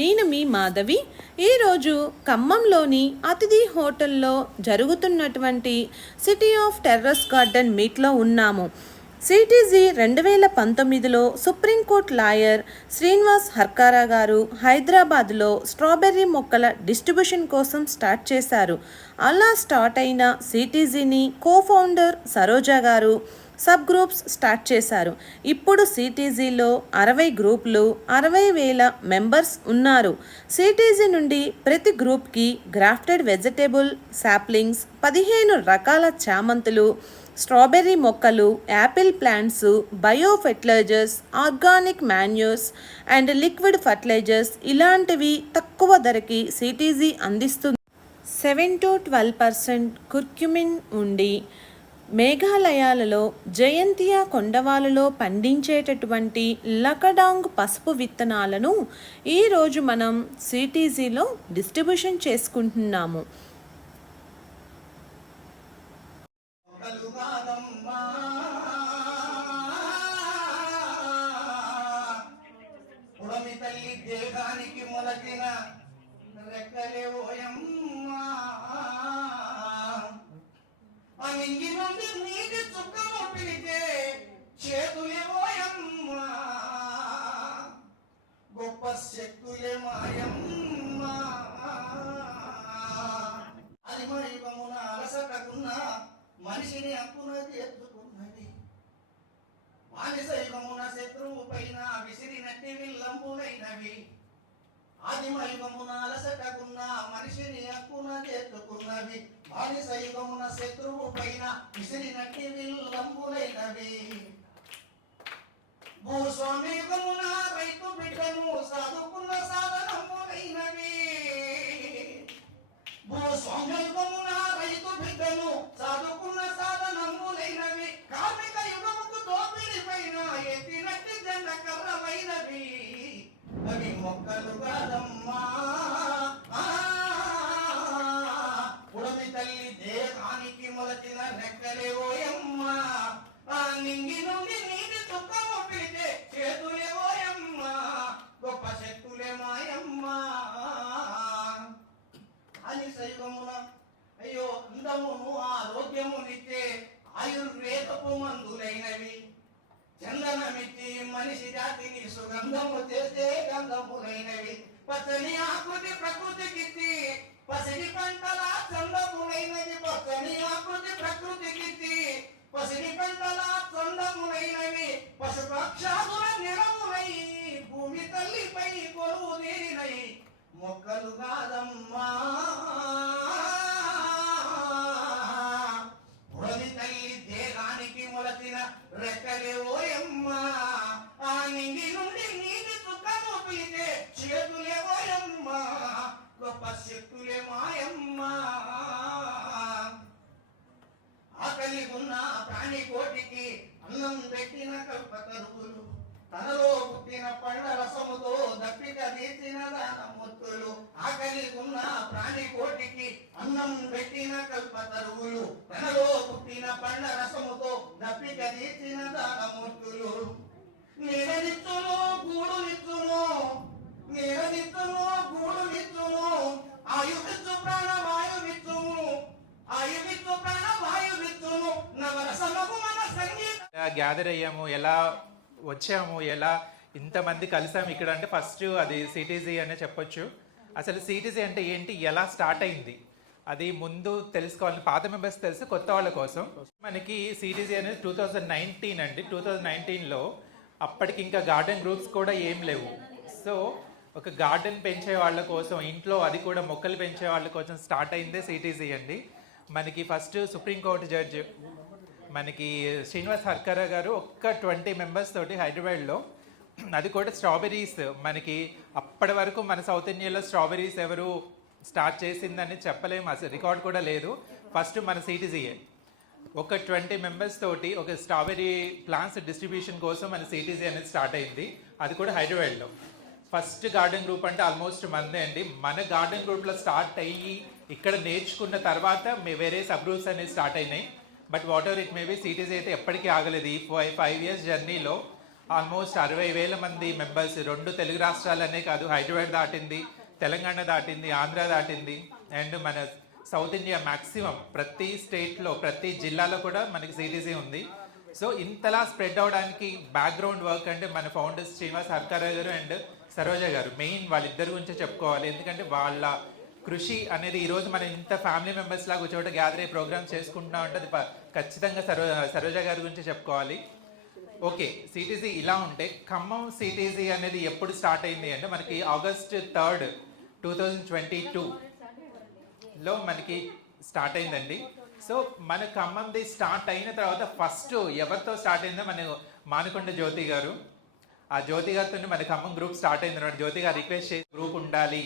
నేను మీ మాధవి. ఈరోజు ఖమ్మంలోని అతిథి హోటల్లో జరుగుతున్నటువంటి సిటీ ఆఫ్ టెర్రస్ గార్డెన్ మీట్లో ఉన్నాము. సిటీజీ 2019లో సుప్రీంకోర్టు లాయర్ శ్రీనివాస్ హర్కారా గారు హైదరాబాద్లో స్ట్రాబెర్రీ మొక్కల డిస్ట్రిబ్యూషన్ కోసం స్టార్ట్ చేశారు. అలా స్టార్ట్ అయిన సిటీజీని కోఫౌండర్ సరోజా గారు సబ్ గ్రూప్స్ స్టార్ట్ చేశారు. ఇప్పుడు సిటీజీలో 60 గ్రూపులు, 60,000 మెంబర్స్ ఉన్నారు. సిటీజీ నుండి ప్రతి గ్రూప్కి గ్రాఫ్టెడ్ వెజిటేబుల్ సాప్లింగ్స్, 15 రకాల చామంతులు, స్ట్రాబెర్రీ మొక్కలు, apple plants, bio fertilizers, organic manures and liquid fertilizers ఇలాంటివి తక్కువ ధరకి సిటీజీ అందిస్తుంది. 7-12% కుర్క్యుమిన్ ఉండి మేఘాలయాలలో జయంతియా కొండవాలులో పండించేటటువంటి లకడాంగ్ పసుపు విత్తనాలను ఈరోజు మనం సిటీజీలో డిస్ట్రిబ్యూషన్ చేసుకుంటున్నాము. నింగి నుండి నీటి చుక్కము పిలిచే చేతులే ఓయమ్మా, గొప్ప శక్తులే మాయమ్మా. అది మైకమున అలసటకున్న మనిషిని అక్కున చేర్చుకున్నది. మానసైకమున శత్రువు పైన విసిరినట్టి విల్లంబులైనవి. ఆది మైకమున అలసటకున్న మనిషిని అక్కున చేర్చుకున్నవి. బానిసైకమున శత్రువు పైన విసిరినట్టి విల్లంబులైనవి. భూస్వామికమున రైతు బిడ్డను సాదుకున్న సాధనములైనవి. భూస్వామికమున రైతు బిడ్డను సాదుకున్న సాధనములైనవి. కార్మిక యుగముకు దోపిడి పైన ఎత్తినట్టి జెండ కర్రలైనవి. అవి మొక్కలు కాదమ్మా, ఉడమి తల్లి దేహానికి మొలచిన రెక్కలే ఓయమ్మా. ఆ నింగి నుండి నీటి చుక్కము పిలిచే చేతులే ఓయమ్మా, గొప్ప శక్తులే మాయమ్మా. అని శైవమున అయ్యో అందమును ఆరోగ్యమునిచ్చే ఆయుర్వేదపు మందులైనవి. చందనమిచ్చి మనిషి జాతిని సుగంధము చేసే గంధములైనవి. పచ్చని ఆకృతి ప్రకృతికిచ్చి పసిడి పంటల చందములైనవి. పచ్చని ఆకృతి ప్రకృతికిచ్చి పసిడి పంటల చందములైనవి. పశుపక్షాదుల నిరములై భూమి తల్లిపై కొలువు తీరినై మొక్కలు కాదమ్మా, ఉడమి తల్లి దేహానికి మొలచిన రెక్కలే ఓయమ్మా. ఆ నింగి నుండి నీటి చుక్కము పిలిచే చేతులే ఓయమ్మా, గొప్ప శక్తులే మాయమ్మా. ఆకలి ఉన్న ప్రాణి కోటికి అన్నం పెట్టిన కల్పతరువులు, తనలో పుట్టిన పండ్ల రసముతో దప్పిక తీర్చిన దానమూర్తులు. ఆకలి ఉన్న ప్రాణి కోటికి అన్నం పెట్టిన కల్పతరువులు, తనలో పుట్టిన పండ్ల రసముతో దప్పిక తీర్చిన దానమూర్తులు. నీడనిచ్చును గూడునిచ్చును, నీడనిచ్చును గూడునిచ్చును, ఆయువిచ్చు ప్రాణవాయువిచ్చును, ఆయువిచ్చు ప్రాణవాయువిచ్చును. నవరసమకు మన సంగీత గ్యాదర్ అయ్యాము, ఎలా వచ్చాము, ఎలా ఇంతమంది కలిసాము ఇక్కడ అంటే ఫస్ట్ అది సిటీజీ అనే చెప్పొచ్చు. అసలు సిటీజీ అంటే ఏంటి, ఎలా స్టార్ట్ అయింది అది ముందు తెలుసుకోవాలి. పాత మెంబర్స్ తెలుసు, కొత్త వాళ్ళ కోసం. మనకి సిటీజీ అనేది 2019 అండి. 2019లో అప్పటికి ఇంకా గార్డెన్ గ్రూప్స్ కూడా ఏం లేవు. సో ఒక గార్డెన్ పెంచే వాళ్ళ కోసం, ఇంట్లో అది కూడా మొక్కలు పెంచే వాళ్ళ కోసం స్టార్ట్ అయిందే సిటీజీ అండి. మనకి ఫస్ట్ సుప్రీంకోర్టు జడ్జ్ మనకి శ్రీనివాస్ హర్కారా గారు ఒక్క 20 మెంబర్స్ తోటి హైదరాబాద్లో, అది కూడా స్ట్రాబెర్రీస్. మనకి అప్పటి వరకు మన సౌత్ ఇండియాలో స్ట్రాబెర్రీస్ ఎవరు స్టార్ట్ చేసిందని చెప్పలేము, అసలు రికార్డ్ కూడా లేదు. ఫస్ట్ మన సిటీజీయే ఒక 20 మెంబర్స్ తోటి ఒక స్ట్రాబెర్రీ ప్లాంట్స్ డిస్ట్రిబ్యూషన్ కోసం మన సిటీజీ అనేది స్టార్ట్ అయింది. అది కూడా హైదరాబాద్లో. ఫస్ట్ గార్డెన్ గ్రూప్ అంటే ఆల్మోస్ట్ మందే అండి. మన గార్డెన్ గ్రూప్లో స్టార్ట్ అయ్యి ఇక్కడ నేర్చుకున్న తర్వాత వేరే సబ్ గ్రూప్స్ అనేది స్టార్ట్ అయినాయి. But what ever it may be, CTG అయితే ఎప్పటికీ ఆగలేదు. ఈ 5 years జర్నీలో ఆల్మోస్ట్ 60,000 మంది మెంబర్స్, 2 తెలుగు రాష్ట్రాలనే కాదు, హైదరాబాద్ దాటింది, తెలంగాణ దాటింది, ఆంధ్ర దాటింది, అండ్ మన సౌత్ ఇండియా మ్యాక్సిమం ప్రతి స్టేట్లో ప్రతి జిల్లాలో కూడా మనకి సిటీసీ ఉంది. సో ఇంతలా స్ప్రెడ్ అవడానికి బ్యాక్గ్రౌండ్ వర్క్ అంటే మన ఫౌండర్స్ శ్రీనివాస్ హర్కారావు గారు అండ్ సరోజ గారు, మెయిన్ వాళ్ళిద్దరి గురించే చెప్పుకోవాలి. ఎందుకంటే వాళ్ళ కృషి అనేది ఈరోజు మనం ఇంత ఫ్యామిలీ మెంబర్స్ లాగా ఒక చోట గ్యాదర్ అయ్యి ప్రోగ్రామ్స్ చేసుకుంటున్నాం అంటే అది ఖచ్చితంగా సరోజ గారి గురించి చెప్పుకోవాలి. ఓకే, సిటీసీ ఇలా ఉంటే ఖమ్మం సిటీసీ అనేది ఎప్పుడు స్టార్ట్ అయింది అంటే మనకి August 3rd, 2022లో మనకి స్టార్ట్ అయిందండి. సో మన ఖమ్మంది స్టార్ట్ అయిన తర్వాత ఫస్ట్ ఎవరితో స్టార్ట్ అయిందో మన మానుకొండ జ్యోతి గారు. ఆ జ్యోతి గారితో మన ఖమ్మం గ్రూప్ స్టార్ట్ అయింది అనమాట. జ్యోతి గారు రిక్వెస్ట్ చేసి గ్రూప్ ఉండాలి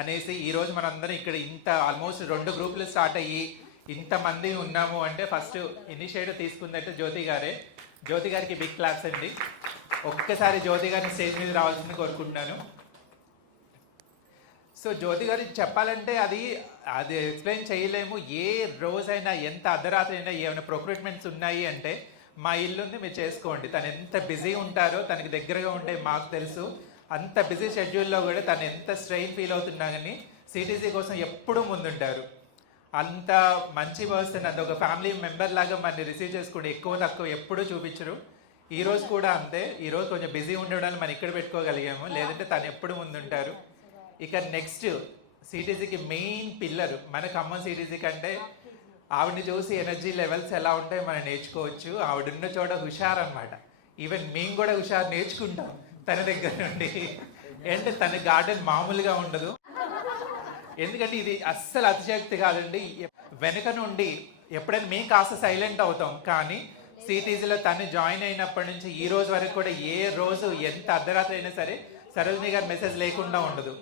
అనేసి ఈరోజు మనందరం ఇక్కడ ఇంత ఆల్మోస్ట్ 2 గ్రూపులు స్టార్ట్ అయ్యి ఇంతమంది ఉన్నాము అంటే ఫస్ట్ ఇనిషియేటివ్ తీసుకుందంటే జ్యోతి గారే. జ్యోతి గారికి బిగ్ క్లాప్స్ అండి. ఒక్కసారి జ్యోతి గారిని స్టేజ్ మీద రావాల్సింది కోరుకుంటున్నాను. సో జ్యోతి గారికి చెప్పాలంటే అది ఎక్స్ప్లెయిన్ చేయలేము. ఏ రోజైనా ఎంత అర్ధరాత్రి అయినా ఏమైనా ప్రొక్రూట్మెంట్స్ ఉన్నాయి అంటే మా ఇల్లుంది మీరు చేసుకోండి. తను ఎంత బిజీ ఉంటారో తనకి దగ్గరగా ఉంటే మాకు తెలుసు. అంత బిజీ షెడ్యూల్లో కూడా తను ఎంత స్ట్రెయిన్ ఫీల్ అవుతున్నా కానీ సిటీసీ కోసం ఎప్పుడూ ముందుంటారు. అంత మంచి పర్సన్, అంత ఒక ఫ్యామిలీ మెంబర్ లాగా మనని రిసీవ్ చేసుకుంటే ఎక్కువ తక్కువ ఎప్పుడూ చూపించరు. ఈరోజు కూడా అంతే. ఈరోజు కొంచెం బిజీ ఉండడానికి మనం ఇక్కడ పెట్టుకోగలిగాము, లేదంటే తను ఎప్పుడు ముందుంటారు. ఇక నెక్స్ట్ సిటీసీకి మెయిన్ పిల్లర్ మన ఖమ్మం సిటీసీ కంటే ఆవిడని చూసి ఎనర్జీ లెవెల్స్ ఎలా ఉంటాయో మనం నేర్చుకోవచ్చు. ఆవిడున్న చోట హుషారు అనమాట. ఈవెన్ మేము కూడా హుషారు నేర్చుకుంటాం తన దగ్గర నుండి. అంటే తన గార్డెన్ మామూలుగా ఉండదు. ఎందుకంటే ఇది అస్సలు అతిశక్తి కాదండి. వెనక నుండి ఎప్పుడైనా మేము కాస్త సైలెంట్ అవుతాం, కానీ సిటీసీలో తను జాయిన్ అయినప్పటి నుంచి ఈ రోజు వరకు కూడా ఏ రోజు ఎంత అర్ధరాత్రి అయినా సరే సరోజిని గారి మెసేజ్ లేకుండా ఉండదు.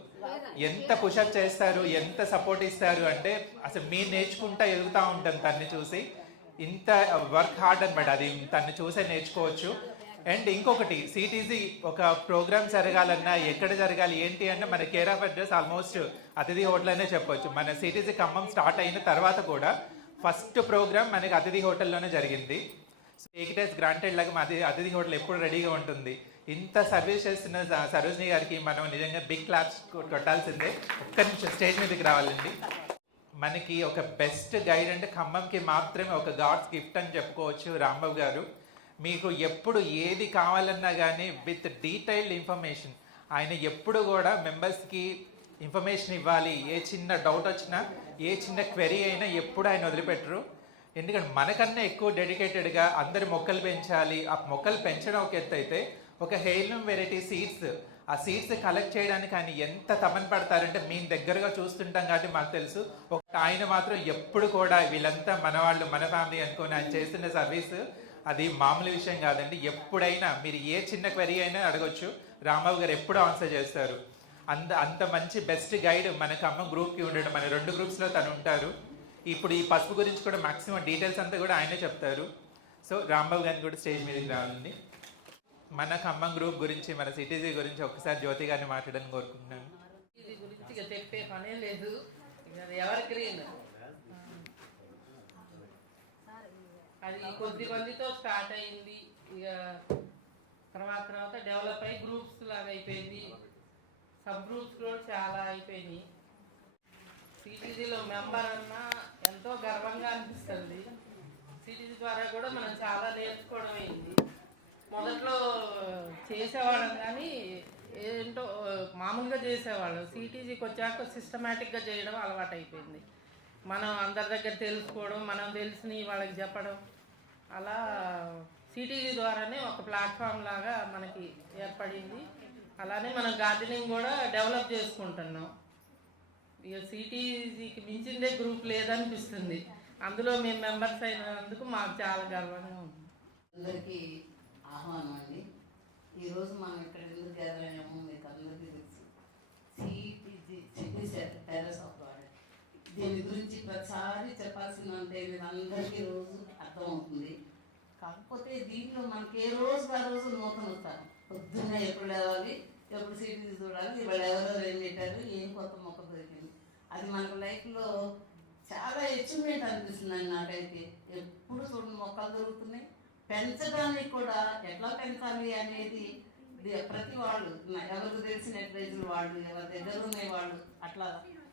ఎంత పుషప్ చేస్తారు, ఎంత సపోర్ట్ ఇస్తారు అంటే అసలు మీరు నేర్చుకుంటా ఎదుగుతూ ఉంటాం తన్ని చూసి. ఇంత వర్క్ హార్డ్ అనమాట, అది తన్ని చూసే నేర్చుకోవచ్చు. అండ్ ఇంకొకటి, సిటీసీ ఒక ప్రోగ్రామ్ జరగాలన్నా ఎక్కడ జరగాలి ఏంటి అంటే మన కేర్ ఆఫ్ అడ్రస్ ఆల్మోస్ట్ అతిథి హోటల్ అనే చెప్పొచ్చు. మన సిటీసీ ఖమ్మం స్టార్ట్ అయిన తర్వాత కూడా ఫస్ట్ ప్రోగ్రామ్ మనకి అతిథి హోటల్లోనే జరిగింది. So take it as granted లాగా మా అతిథి హోటల్ ఎప్పుడు రెడీగా ఉంటుంది. ఇంత సర్వీస్ చేస్తున్న సరోజిని గారికి మనం నిజంగా బిగ్ క్లాప్స్ కొట్టాల్సిందే. ఒక్క నిమిషం స్టేజ్ మీదకి రావాలండి. మనకి ఒక బెస్ట్ గైడ్ అంటే ఖమ్మంకి మాత్రమే ఒక గాడ్స్ గిఫ్ట్ అని చెప్పుకోవచ్చు రాంబాబు గారు. మీకు ఎప్పుడు ఏది కావాలన్నా కానీ విత్ డీటెయిల్డ్ ఇన్ఫర్మేషన్ ఆయన ఎప్పుడు కూడా మెంబర్స్కి ఇన్ఫర్మేషన్ ఇవ్వాలి. ఏ చిన్న డౌట్ వచ్చినా, ఏ చిన్న క్వెరీ అయినా ఎప్పుడు ఆయన వదిలిపెట్టరు. ఎందుకంటే మనకన్నా ఎక్కువ డెడికేటెడ్గా అందరి మొక్కలు పెంచాలి. ఆ మొక్కలు పెంచడం ఒక ఎత్తు అయితే ఒక హెయిర్లూమ్ వెరైటీ సీడ్స్, ఆ సీడ్స్ కలెక్ట్ చేయడానికి ఆయన ఎంత తపన పడతారంటే మేము దగ్గరగా చూస్తుంటాం కాబట్టి మాకు తెలుసు. ఆయన మాత్రం ఎప్పుడు కూడా వీళ్ళంతా మన వాళ్ళు, మన ఫ్యామిలీ అనుకొని ఆయన చేస్తున్న సర్వీస్ అది మామూలు విషయం కాదండి. ఎప్పుడైనా మీరు ఏ చిన్న క్వెరీ అయినా అడగొచ్చు, రాంబాబు గారు ఎప్పుడు ఆన్సర్ చేస్తారు. అంత మంచి బెస్ట్ గైడ్ మన ఖమ్మం గ్రూప్కి ఉండడం. మన 2 గ్రూప్స్లో తను ఉంటారు. ఇప్పుడు ఈ పసుపు గురించి కూడా మాక్సిమం డీటెయిల్స్ అంతా కూడా ఆయనే చెప్తారు. సో రాంబాబు గారిని కూడా స్టేజ్ మీదకి రావాలండి. మన ఖమ్మం గ్రూప్ గురించి, మన సిటీసీ గురించి ఒకసారి జ్యోతి గారిని మాట్లాడని కోరుకుంటున్నాను. ఇది గురించి ఇక చెప్పే పనే లేదు, ఇక అది ఎవరి గ్రీన్. అది కొద్ది మందితో స్టార్ట్ అయింది, ఇక తర్వాత డెవలప్ అయ్యి గ్రూప్స్ లాగా అయిపోయింది. సబ్ గ్రూప్స్ కూడా చాలా అయిపోయినాయి. సిటీసీలో మెంబర్ అన్నా ఎంతో గర్వంగా అనిపిస్తుంది. సిటీసీ ద్వారా కూడా మనం చాలా నేర్చుకోవడం అయింది. మొదట్లో చేసేవాళ్ళం కానీ ఏంటో మామూలుగా చేసేవాళ్ళం. సిటీసీకి వచ్చాక సిస్టమేటిక్గా చేయడం అలవాటు అయిపోయింది. మనం అందరి దగ్గర తెలుసుకోవడం, మనం తెలిసినవి వాళ్ళకి చెప్పడం, అలా సిటీసీ ద్వారానే ఒక ప్లాట్ఫామ్ లాగా మనకి ఏర్పడింది. అలానే మనం గార్డెనింగ్ కూడా డెవలప్ చేసుకుంటున్నాం. ఇక సిటీసీకి మించిందే గ్రూప్ లేదనిపిస్తుంది. అందులో మేము మెంబర్స్ అయినందుకు మాకు చాలా గర్వంగా ఉంది. అందరికీ ఆహ్వానం అండి. ఈరోజు మనం ఇక్కడ ఎందుకు గ్యాదర్ అయ్యామో మీకు అందరికీ తెలుసు. సిటీసీ టెర్రస్ ఆఫ్ గార్డెన్, దీని గురించి ప్రతిసారి చెప్పాల్సిందంటే మీరు అందరికీ రోజు అర్థమవుతుంది. కాకపోతే దీంట్లో మనకి ఏ రోజు ఆ రోజు నూతన వస్తాను. పొద్దున్నే ఎప్పుడు లేవాలి, ఎప్పుడు సిటీసీ చూడాలి, ఇవాళ ఎవరెవరు ఏం పెట్టారు, ఏం కొత్త మొక్క దొరికింది, అది మనకు లైఫ్లో చాలా అచీవ్మెంట్ అనిపిస్తుందండి. నాకైతే ఎప్పుడు చూడండి మొక్కలు దొరుకుతున్నాయి, పెంచడానికి కూడా ఎట్లా పెంచాలి అనేది ప్రతి వాళ్ళు ఎవరికి తెలిసిన అడ్వైజులు వాళ్ళు ఎవరి దగ్గర ఉన్నాయి వాళ్ళు అట్లా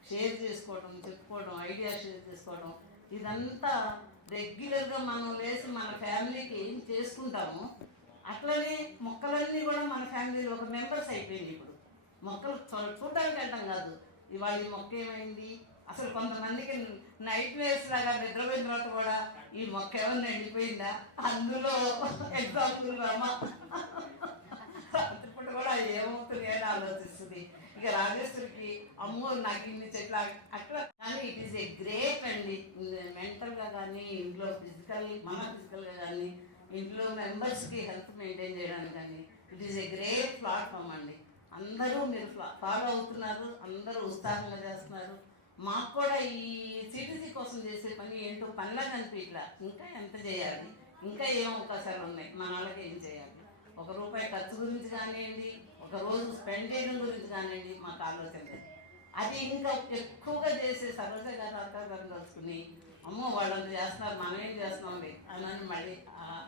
షేర్ చేసుకోవడం, చెప్పుకోవడం, ఐడియా షేర్ చేసుకోవడం, ఇదంతా రెగ్యులర్గా మనం లేసి మన ఫ్యామిలీకి ఏం చేసుకుంటామో అట్లనే మొక్కలన్నీ కూడా మన ఫ్యామిలీలో ఒక మెంబర్స్ అయిపోయింది. ఇప్పుడు మొక్కలు చూడడానికి అంటాం కాదు, ఇవాళ ఈ మొక్క ఏమైంది, అసలు కొంతమందికి నైట్ వేర్స్ లాగా నిద్రపోయిన తర్వాత కూడా ఈ మొక్క ఏమన్నా ఎండిపోయిందా, అందులో ఎగ్జాంపుల్ రమ రాత్రిపూట కూడా ఏమవుతుంది అని ఆలోచిస్తుంది. ఇక రాజేశ్వరికి అమ్మో నాకు ఇన్ని చెట్లు అట్లా. కానీ ఇట్ ఈస్ ఏ గ్రేట్ అండి, మెంటల్గా కానీ ఇంట్లో ఫిజికల్గా కానీ ఇంట్లో మెంబర్స్కి హెల్త్ మెయింటైన్ చేయడానికి కానీ it is a great platform అండి. అందరూ మీరు ఫాలో అవుతున్నారు, అందరూ ఉత్సాహంగా చేస్తున్నారు. మాకు కూడా ఈ సిటీసీ కోసం చేసే పని ఏంటో పనిలా కనిపించట్లా. ఇంకా ఎంత చేయాలి, ఇంకా ఏం అవకాశాలు ఉన్నాయి, మన వాళ్ళకి ఏం చేయాలి, ₹1 ఖర్చు గురించి కానివ్వండి, ఒక రోజు స్పెండ్ చేయడం గురించి కానివ్వండి, మాకు ఆలోచన లేదు. అది ఇంకా ఎక్కువగా చేసే సరోజ గారు అక్క గారు కలుసుకుని అమ్మో వాళ్ళంతా చేస్తున్నారు మనం ఏం చేస్తున్నాండి అని మళ్ళీ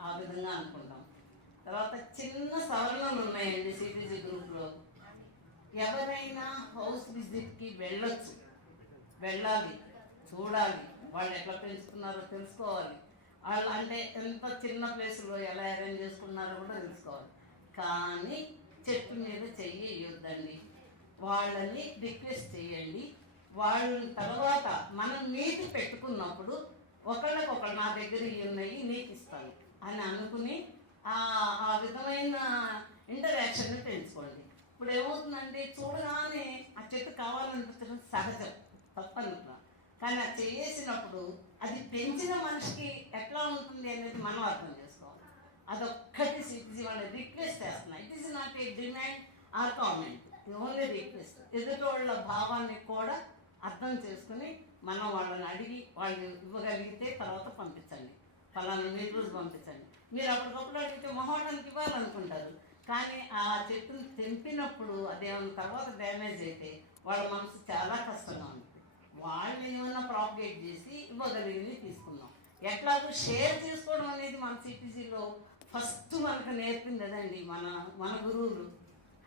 ఆ విధంగా అనుకుంటాం. తర్వాత చిన్న సవరణలు ఉన్నాయండి సిటీసీ గ్రూప్లో. ఎవరైనా హౌస్ విజిట్కి వెళ్ళాలి, చూడాలి, వాళ్ళు ఎట్లా పెంచుకున్నారో తెలుసుకోవాలి. వాళ్ళు అంటే ఎంత చిన్న ప్లేస్లో ఎలా అరేంజ్ చేసుకున్నారో కూడా తెలుసుకోవాలి. కానీ చెట్టు మీద చెయ్యొద్దండి, వాళ్ళని రిక్వెస్ట్ చేయండి. వాళ్ళ తర్వాత మనం నీటి పెట్టుకున్నప్పుడు ఒకళ్ళకొకళ్ళు నా దగ్గర ఇవి ఉన్నాయి నీకు ఇస్తాను అని అనుకుని ఆ విధమైన ఇంటరాక్షన్ని పెంచుకోండి. ఇప్పుడు ఏమవుతుందంటే చూడగానే ఆ చెట్టు కావాలనిపించడం సహజం, తప్పనుకున్నా. కానీ అది చేసినప్పుడు అది పెంచిన మనిషికి ఎట్లా ఉంటుంది అనేది మనం అర్థం చేసుకోవాలి. అదొక్కటి సిటీసీ వాళ్ళని రిక్వెస్ట్ చేస్తున్నా. It is not a demand or comment, only request. ఎదుటోళ్ళ భావాన్ని కూడా అర్థం చేసుకుని మనం వాళ్ళని అడిగి వాళ్ళు ఇవ్వగలిగితే తర్వాత పంపించండి, ఫలానా మీరు రోజు పంపించండి. మీరు అప్పటికప్పుడు అడిగితే మొహమాటానికి ఇవ్వాలనుకుంటారు. కానీ ఆ చెట్టును తెంపినప్పుడు అదేమన్నా తర్వాత డ్యామేజ్ అయితే వాళ్ళ మనసు చాలా కష్టంగా ఉంటుంది. వాళ్ళు ఏమన్నా ప్రాపగేట్ చేసి ఇవ్వగలిగింది తీసుకున్నాం. ఎట్లాగో షేర్ చేసుకోవడం అనేది మన సిటీసీలో ఫస్ట్ మనకు నేర్పింది అదండి. మన గురువులు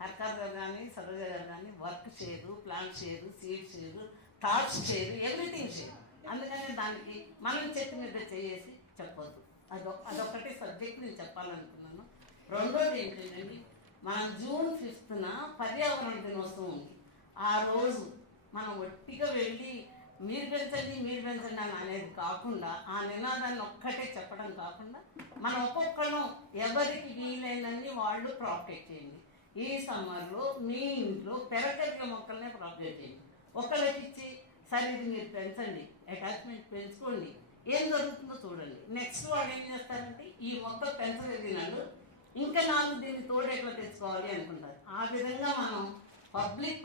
హర్కార్ గారు కానీ సరోజ గారు కానీ work share, plant share, seed share, thoughts share, everything share. అందుకని దానికి మనం చెట్టు మీద చేసి చెప్పొద్దు. అదొకటి సబ్జెక్ట్ నేను చెప్పాలనుకున్నాను. రెండోది ఏంటంటే మనం June 5th పర్యావరణ దినోత్సవం ఉంది. ఆ రోజు మనం ఒట్టిగా వెళ్ళి మీరు పెంచండి అని అనేది కాకుండా ఆ నినాదాన్ని ఒక్కటే చెప్పడం కాకుండా మనం ఒక్కొక్కళ్ళం ఎవరికి వీలైనన్ని వాళ్ళు ప్రాపగేట్ చేయండి. ఈ సమ్మర్లో మీ ఇంట్లో పెరగలిగిన మొక్కలనే ప్రాపగేట్ చేయండి. ఒకళ్ళకి ఇచ్చి సరే ఇది మీరు పెంచండి, అటాచ్మెంట్ పెంచుకోండి, ఏం జరుగుతుందో చూడండి. నెక్స్ట్ వాడు ఏం చేస్తారంటే ఈ మొక్క పెంచగలిగినాడు ఇంకా 4 దీన్ని తోడు ఎట్లా తెచ్చుకోవాలి అనుకుంటారు. ఆ విధంగా మనం పబ్లిక్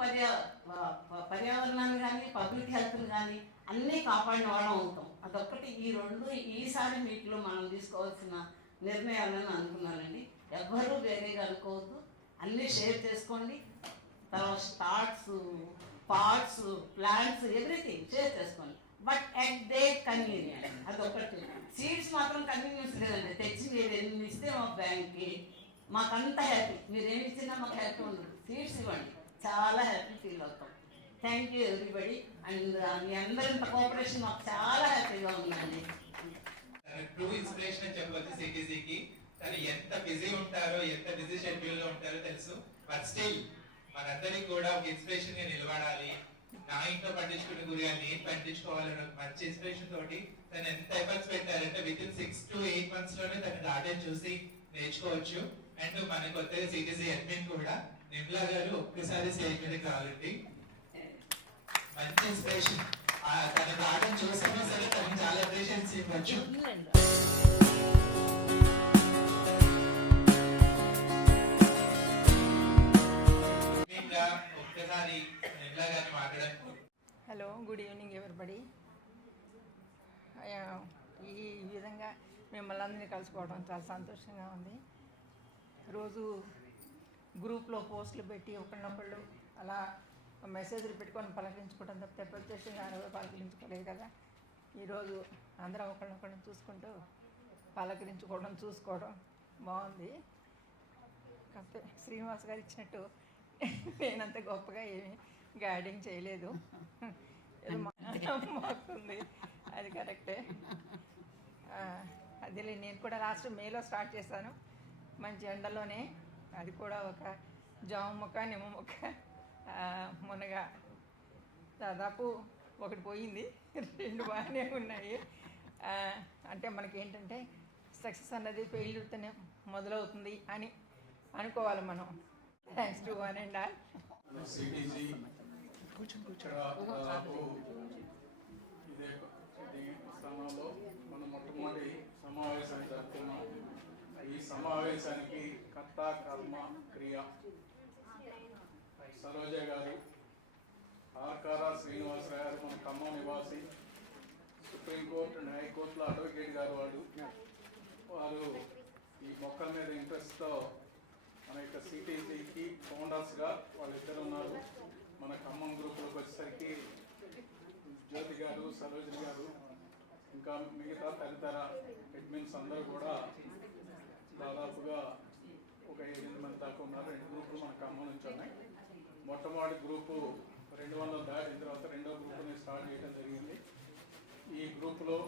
పర్యావరణాన్ని కానీ పబ్లిక్ హెల్త్ని కానీ అన్నీ కాపాడిన వాళ్ళం అవుతాం. అదొక్కటి ఈ రెండు ఈసారి వీటిలో మనం తీసుకోవాల్సిన నిర్ణయాలని అనుకున్నానండి. ఎవ్వరూ వేరేగా అనుకోవద్దు, అన్నీ షేర్ చేసుకోండి. తర్వాత thoughts, parts, plants everything share చేసుకోండి. But at the convenience. అదొకటి. సీడ్స్ మాత్రం కన్వీనియన్స్ లేదండి. తెచ్చి మీరు ఎన్ని ఇస్తే మా బ్యాంక్కి మాకంతా హ్యాపీ. మీరు ఏమి ఇచ్చినా మాకు హ్యాపీ ఉండదు. సీడ్స్ ఇవ్వండి, చాలా హ్యాపీ ఫీల్ అవుతాం. Thank you everybody. అండ్ మీ అందరింత కోఆపరేషన్ మాకు చాలా హ్యాపీగా ఉందండి. ట్రూ ఇన్స్పిరేషన్ అని చెప్పవచ్చు సిటీసీకి. తను ఎంత బిజీ ఉంటారో, ఎంత బిజీ షెడ్యూల్ లో ఉంటారో తెలుసు. బట్ స్టిల్ మనందరికి కూడా ఒక ఇన్స్పిరేషన్ గా నిలబడాలి. నా ఇంట్లో పట్టించుకునే గురిగా నేను పట్టించుకోవాలని ఒక మంచి ఇన్స్పిరేషన్ తోటి తను ఎంత ఎఫర్ట్స్ పెట్టారంటే వితిన్ 6 to 8 months లోనే తన గార్డెన్ చూసి నేర్చుకోవచ్చు. అండ్ మనకు కొత్తగా సిటీసీ అడ్మిన్ కూడా నిర్మలా గారు ఒక్కసారి స్టేజ్ మీదకి రావాలండి. మంచి ఇన్స్పిరేషన్. తన గార్డెన్ చూసినా సరే తనకి చాలా అప్రిషియేషన్ ఇవ్వచ్చు. ఒక్కసారి నిర్మలా గారిని మాట్లాడాలి. Hello, good evening everybody. ఈ విధంగా మిమ్మల్ని అందరినీ కలుసుకోవడం చాలా సంతోషంగా ఉంది. రోజు గ్రూప్లో పోస్టులు పెట్టి ఒకళ్ళొకళ్ళు అలా మెసేజ్లు పెట్టుకొని పలకరించుకోవడం తప్పితే ప్రత్యక్షంగా పలకరించుకోలేదు కదా. ఈరోజు అందరం ఒకళ్ళొకళ్ళని చూసుకుంటూ పలకరించుకోవడం చూసుకోవడం బాగుంది. కాకపోతే శ్రీనివాస్ గారు ఇచ్చినట్టు నేనంత గొప్పగా ఏమీ గైడింగ్ చేయలేదు. ఏదో మాకుంది, అది కరెక్టే. అదిలే, నేను కూడా లాస్ట్ మేలో స్టార్ట్ చేశాను, మంచి ఎండలోనే. అది కూడా ఒక జామ మొక్క, నిమ్మ మొక్క, మునగ దాదాపు ఒకటి పోయింది, 2 బాగానే ఉన్నాయి. అంటే మనకి ఏంటంటే సక్సెస్ అన్నది ఫెయిల్యూర్తోనే మొదలవుతుంది అని అనుకోవాలి మనం. Thanks to one and all. CTG ఇక్కడ దాదాపు ఇదే స్థానంలో మనం మొట్టమొదటి సమావేశాన్ని జరుపుతున్నాం. ఈ సమావేశానికి కర్త కర్మ క్రియ సరోజ గారు, ఆర్కారా శ్రీనివాసరావు గారు, మన ఖమ్మం నివాసి, సుప్రీంకోర్టు అండ్ హైకోర్టులో అడ్వకేట్ గారు. వారు ఈ మొక్కల మీద ఇంట్రెస్ట్తో మన యొక్క సిటీజీకి ఫౌండర్స్గా వాళ్ళిద్దరు ఉన్నారు. మన ఖమ్మం గ్రూప్లోకి వచ్చేసరికి జ్యోతి గారు, సరోజిని గారు, ఇంకా మిగతా తదితర అడ్మిన్స్ అందరూ కూడా దాదాపుగా ఒక 8 మంది దాకా ఉన్నారు. 2 గ్రూపులు మన ఖమ్మం నుంచి ఉన్నాయి. మొట్టమొదటి గ్రూపు 200 దాటిన తర్వాత రెండో గ్రూపుని స్టార్ట్ చేయడం జరిగింది. ఈ గ్రూపులో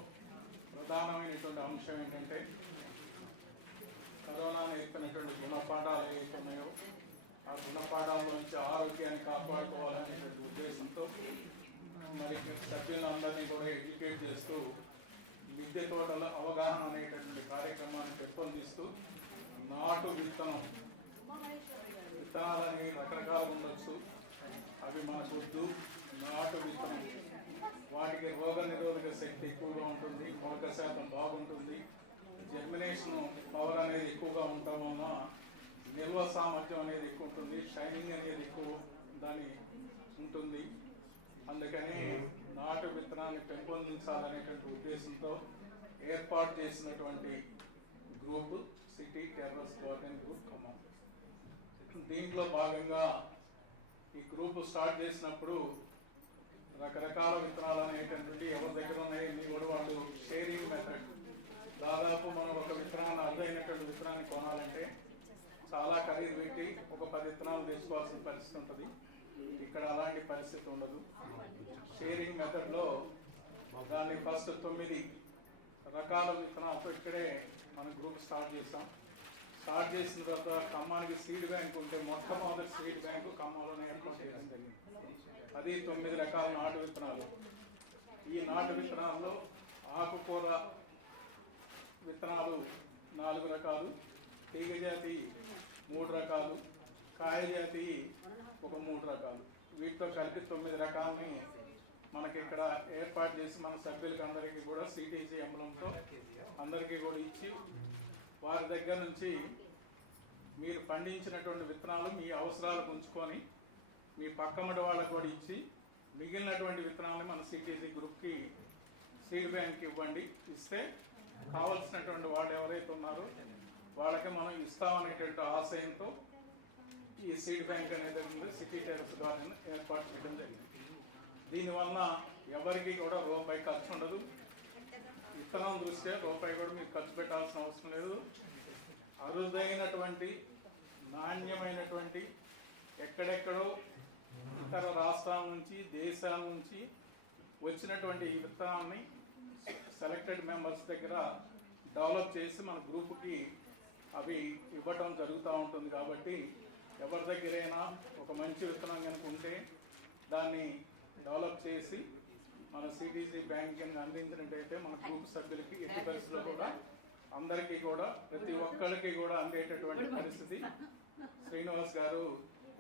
ప్రధానమైనటువంటి అంశం ఏంటంటే కరోనా నేర్పినటువంటి గుణపాఠాలు ఏవైతే ఉన్నాయో ఆ గుణపాఠాల నుంచి ఆరోగ్యాన్ని కాపాడుకోవాలనేటువంటి ఉద్దేశంతో మరి సభ్యులందరినీ కూడా ఎడ్యుకేట్ చేస్తూ మిద్దె తోటల అవగాహన అనేటటువంటి కార్యక్రమాన్ని పెంపొందిస్తూ నాటు విత్తనాలని రకరకాలు ఉండొచ్చు, అవి మనకొద్దు. నాటు విత్తనం వాటికి రోగ నిరోధక శక్తి ఎక్కువగా ఉంటుంది, మొలక శాతం బాగుంటుంది, జర్మినేషన్ పవర్ అనేది ఎక్కువగా ఉండటం వలన నిల్వ సామర్థ్యం అనేది ఎక్కువ ఉంటుంది, షైనింగ్ అనేది ఎక్కువ దాని ఉంటుంది. అందుకని నాటు విత్తనాన్ని పెంపొందించాలనేటువంటి ఉద్దేశంతో ఏర్పాటు చేసినటువంటి group city terrace garden group Khammam. దీంట్లో భాగంగా ఈ గ్రూప్ స్టార్ట్ చేసినప్పుడు రకరకాల విత్తనాలు అనేటటువంటి ఎవరి దగ్గర ఉన్నాయని కూడా వాళ్ళు షేరింగ్ మెథడ్, దాదాపు మనం ఒక విత్తనాన్ని అర్థమైనటువంటి విత్తనాన్ని కొనాలంటే చాలా ఖరీదు పెట్టి ఒక 10 విత్తనాలు తెచ్చుకోవాల్సిన పరిస్థితి ఉంటుంది. ఇక్కడ అలాంటి పరిస్థితి ఉండదు. షేరింగ్ మెథడ్లో దాన్ని ఫస్ట్ 9 రకాల విత్తనాలతో ఇక్కడే మన గ్రూప్ స్టార్ట్ చేసాం. స్టార్ట్ చేసిన తర్వాత ఖమ్మానికి సీడ్ బ్యాంక్ ఉంటే మొట్టమొదటి సీడ్ బ్యాంకు ఖమ్మంలోనే ఏర్పాటు చేయడం జరిగింది. అది 9 రకాల నాటు విత్తనాలు. ఈ నాటు విత్తనాల్లో ఆకుకూర విత్తనాలు 4 రకాలు, తీగ జాతి 3 రకాలు, కాయ జాతి ఒక 3 రకాలు, వీటితో కలిపి 9 రకాలని మనకి ఇక్కడ ఏర్పాటు చేసి మన సభ్యులకి అందరికీ కూడా సిటీజీ ఎంబ్లంతో అందరికీ కూడా ఇచ్చి వారి దగ్గర నుంచి మీరు పండించినటువంటి విత్తనాలు మీ అవసరాలకు ఉంచుకొని మీ పక్కమటి వాళ్ళకు కూడా ఇచ్చి మిగిలినటువంటి విత్తనాలను మన సిటీజీ గ్రూప్కి సీడ్ బ్యాంక్కి ఇవ్వండి. ఇస్తే కావలసినటువంటి వాళ్ళు ఎవరైతే ఉన్నారో వాళ్ళకి మనం ఇస్తామనేటువంటి ఆశయంతో ఈ సీడ్ బ్యాంక్ అనేది సిటీ టెర్రస్ గార్డెన్ ఏర్పాటు చేయడం జరిగింది. దీనివల్ల ఎవరికి కూడా రూపాయి ఖర్చు ఉండదు. విత్తనం దృష్ట్యా రూపాయి కూడా మీకు ఖర్చు పెట్టాల్సిన అవసరం లేదు. అరుదైనటువంటి నాణ్యమైనటువంటి ఎక్కడెక్కడో ఇతర రాష్ట్రాల నుంచి దేశాల నుంచి వచ్చినటువంటి ఈ విత్తనాన్ని సెలెక్టెడ్ మెంబర్స్ దగ్గర డెవలప్ చేసి మన గ్రూపుకి అవి ఇవ్వటం జరుగుతూ ఉంటుంది. కాబట్టి ఎవరి దగ్గరైనా ఒక మంచి విత్తనం కనుక ఉంటే దాన్ని డెవలప్ చేసి మన సిటీజీ బ్యాంక్ కనుక అందించినట్టయితే మన గ్రూప్ సభ్యులకి ఎట్టి పరిస్థితుల్లో కూడా అందరికీ కూడా ప్రతి ఒక్కరికి కూడా అందేటటువంటి పరిస్థితి శ్రీనివాస్ గారు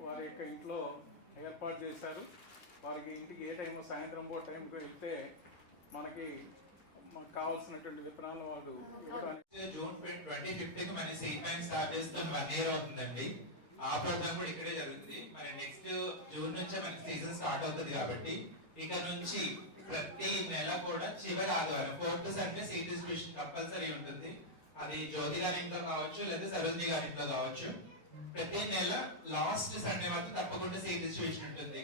వారి యొక్క ఇంట్లో ఏర్పాటు చేశారు. వారికి ఇంటికి ఏ టైం సాయంత్రం పూట టైంకి వెళ్తే మనకి కావాల్సినటువంటి విత్తనాలు వాళ్ళు జూన్ 2015 మన సీడ్ బ్యాంక్ స్టార్ట్ చేస్తున్న 1 year అవుతుందండి. ఆ ప్రోగ్రామ్ కూడా ఇక్కడే జరుగుతుంది. మరి నెక్స్ట్ జూన్ నుంచే మనకి సీజన్ స్టార్ట్ అవుతుంది కాబట్టి ఇక నుంచి ప్రతి నెల కూడా చివరి ఆదివారం 4th Sunday seed distribution compulsory ఉంటుంది. అది జ్యోతి గారి ఇంట్లో కావచ్చు లేదా సరోజిని గారి ఇంట్లో కావచ్చు. ప్రతి నెల లాస్ట్ సండే వరకు తప్పకుండా సీడ్ డిస్ట్రిబ్యూషన్ ఉంటుంది.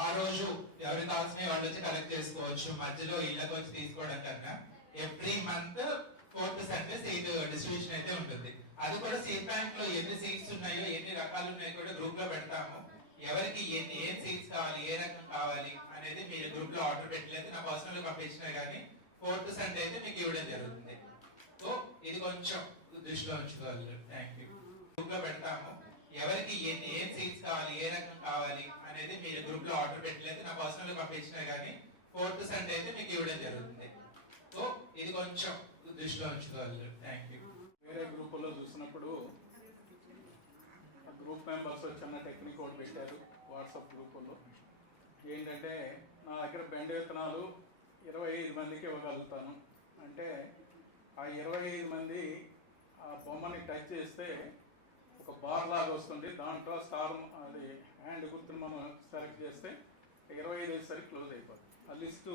ఆ రోజు ఎవరి కావాల్సిన వాళ్ళు వచ్చి కలెక్ట్ చేసుకోవచ్చు. మధ్యలో ఇళ్ళకి వచ్చి తీసుకోవడం కన్నా every month 4th Sunday seat distribution అయితే ఉంటుంది. అది కూడా సీట్ బ్యాంక్ లో ఎన్ని సీట్స్ ఉన్నాయో ఎన్ని రకాలు ఉన్నాయో కూడా గ్రూప్ లో పెడతాము. ఎవరికి ఏం సీట్స్ కావాలి, ఏ రకం కావాలి అనేది మీరు గ్రూప్ లో ఆర్డర్ పెట్టలేదు, నా పర్సనల్ గా పంపించినా కానీ 4th సండే అయితే మీకు ఇవ్వడం జరుగుతుంది. సో ఇది కొంచెం దృష్టిలో ఉంచుకోవాలి. Thank you. గ్రూప్ లో పెడతాము. ఎవరికి ఏం సీట్స్ కావాలి, ఏ రకం కావాలి అనేది మీరు గ్రూప్ లో ఆర్డర్ పెట్టలేదు, నా పర్సనల్ గా పంపించినా కానీ 4th సండే అయితే మీకు ఇవ్వడం జరుగుతుంది. సో ఇది కొంచెం దృష్టిలో ఉంచుకోవాలి. Thank you. వేరే గ్రూపుల్లో చూసినప్పుడు గ్రూప్ మెంబర్స్ చిన్న టెక్నిక్ ఒకటి పెట్టారు వాట్సాప్ గ్రూపుల్లో. ఏంటంటే నా దగ్గర బెండ విత్తనాలు 25 మందికి ఇవ్వగలుగుతాను అంటే ఆ 25 మంది ఆ బొమ్మని టచ్ చేస్తే ఒక బార్ లాగా వస్తుంది. దాంట్లో స్టార్ అది హ్యాండ్ గుర్తుని మనం సెలెక్ట్ చేస్తే 25 వేసరికి క్లోజ్ అయిపోతుంది. ఆ లిస్టు